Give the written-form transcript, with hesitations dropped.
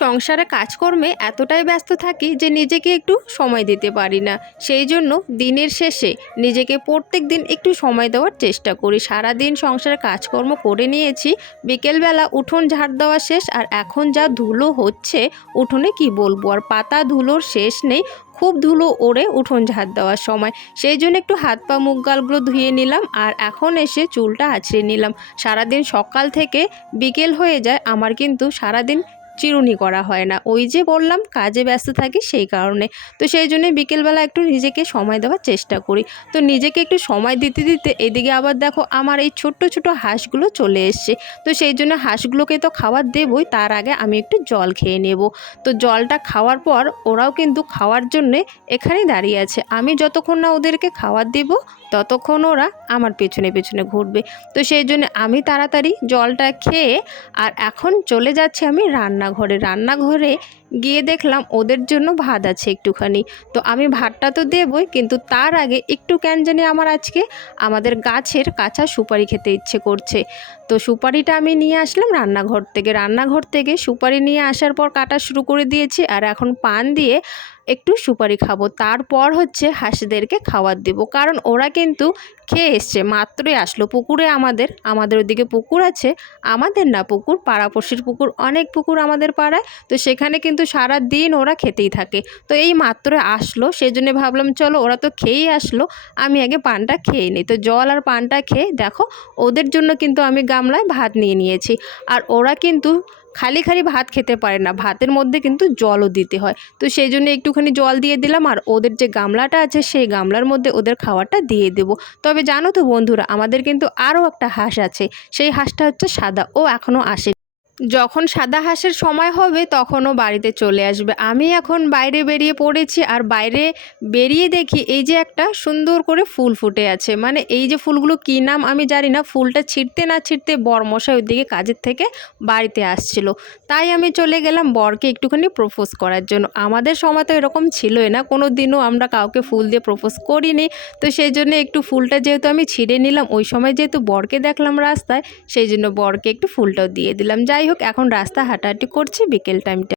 সংসারে কাজকর্মে এতটাই ব্যস্ত থাকি যে নিজেকে একটু সময় দিতে পারি না। সেই জন্য দিনের শেষে নিজেকে প্রত্যেক দিন একটু সময় দেওয়ার চেষ্টা করি। সারাদিন সংসারে কাজকর্ম করে নিয়েছি, বিকেলবেলা উঠোন ঝাড় দেওয়া শেষ, আর এখন যা ধুলো হচ্ছে উঠোনে কি বলবো, আর পাতা ধুলোর শেষ নেই। খুব ধুলো ওড়ে উঠোন ঝাড় দেওয়ার সময়, সেই জন্য একটু হাত পা মুখ গালগুলো ধুয়ে নিলাম, আর এখন এসে চুলটা আঁচড়ে নিলাম। সারাদিন সকাল থেকে বিকেল হয়ে যায় আমার কিন্তু সারাদিন চিরুনি করা হয় না, ওই যে বললাম কাজে ব্যস্ত থাকি সেই কারণে। তো সেই জন্যই বিকেলবেলা একটু নিজেকে সময় দেওয়ার চেষ্টা করি। তো নিজেকে একটু সময় দিতে দিতে এদিকে আবার দেখো আমার এই ছোট্ট ছোট হাঁসগুলো চলে এসছে। তো সেই জন্য হাঁসগুলোকে তো খাবার দেবই, তার আগে আমি একটু জল খেয়ে নেব। তো জলটা খাওয়ার পর ওরাও কিন্তু খাওয়ার জন্যে এখানেই দাঁড়িয়ে আছে। আমি যতক্ষণ না ওদেরকে খাবার দেব ততক্ষণ ওরা আমার পেছনে পেছনে ঘুরবে। তো সেই জন্য আমি তাড়াতাড়ি জলটা খেয়ে আর এখন চলে যাচ্ছি আমি রান্নাঘরে গিয়ে দেখলাম ওদের জন্য ভাত আছে একটুখানি। তো আমি ভাতটা তো দেবই, কিন্তু তার আগে একটু কেন জানি আমার আজকে আমাদের গাছের কাঁচা সুপারি খেতে ইচ্ছে করছে। তো সুপারিটা আমি নিয়ে আসলাম রান্নাঘর থেকে সুপারি নিয়ে আসার পর কাটা শুরু করে দিয়েছি, আর এখন পান দিয়ে একটু সুপারি খাবো। তারপর হচ্ছে হাঁসদেরকে খাবার দেবো, কারণ ওরা কিন্তু খেয়ে এসছে, মাত্রই আসলো পুকুরে। আমাদের ওদিকে পুকুর আছে, আমাদের না পুকুর, পাড়াপড়শির পুকুর, অনেক পুকুর আমাদের পাড়ায়। তো সেখানে কিন্তু সারা দিন ওরা খেতেই থাকে। তো এই মাত্র আসলো, সেই জন্য ভাবলাম চলো ওরা তো খেয়েই আসলো, আমি আগে পানটা খেয়ে নিই। তো জল আর পানটা খেয়ে দেখো ওদের জন্য কিন্তু আমি গামলায় ভাত নিয়ে নিয়েছি। আর ওরা কিন্তু খালি ভাত খেতে পারে না, ভাতের মধ্যে কিন্তু জলও দিতে হয়। তো সেই জন্য একটুখানি জল দিয়ে দিলাম, আর ওদের যে গামলাটা আছে সেই গামলার মধ্যে ওদের খাবারটা দিয়ে দেবো। তবে জানো তো বন্ধুরা, আমাদের কিন্তু আরও একটা হাঁস আছে, সেই হাঁসটা হচ্ছে সাদা, ও এখনও আসে। যখন সাদা হাঁসের সময় হবে তখনও বাড়িতে চলে আসবে। আমি এখন বাইরে বেরিয়ে পড়েছি, আর বাইরে বেরিয়ে দেখি এই যে একটা সুন্দর করে ফুল ফুটে আছে। মানে এই যে ফুলগুলো কী নাম আমি জানি না, ফুলটা ছিঁড়তে না ছিঁড়তে বরমশাই ওইদিকে কাজের থেকে বাড়িতে আসছিল। তাই আমি চলে গেলাম বরকে একটুখানি প্রপোজ করার জন্য। আমাদের সময় তো এরকম ছিলই না, কোনো দিনও আমরা কাউকে ফুল দিয়ে প্রপোজ করিনি। তো সেই জন্য একটু ফুলটা যেহেতু আমি ছিঁড়ে নিলাম, ওই সময় যেহেতু বরকে দেখলাম রাস্তায়, সেই জন্য বরকে একটু ফুলটাও দিয়ে দিলাম। যাই হোক, এখন রাস্তা হাঁটাহাঁটি করছি বিকেল টাইমটা।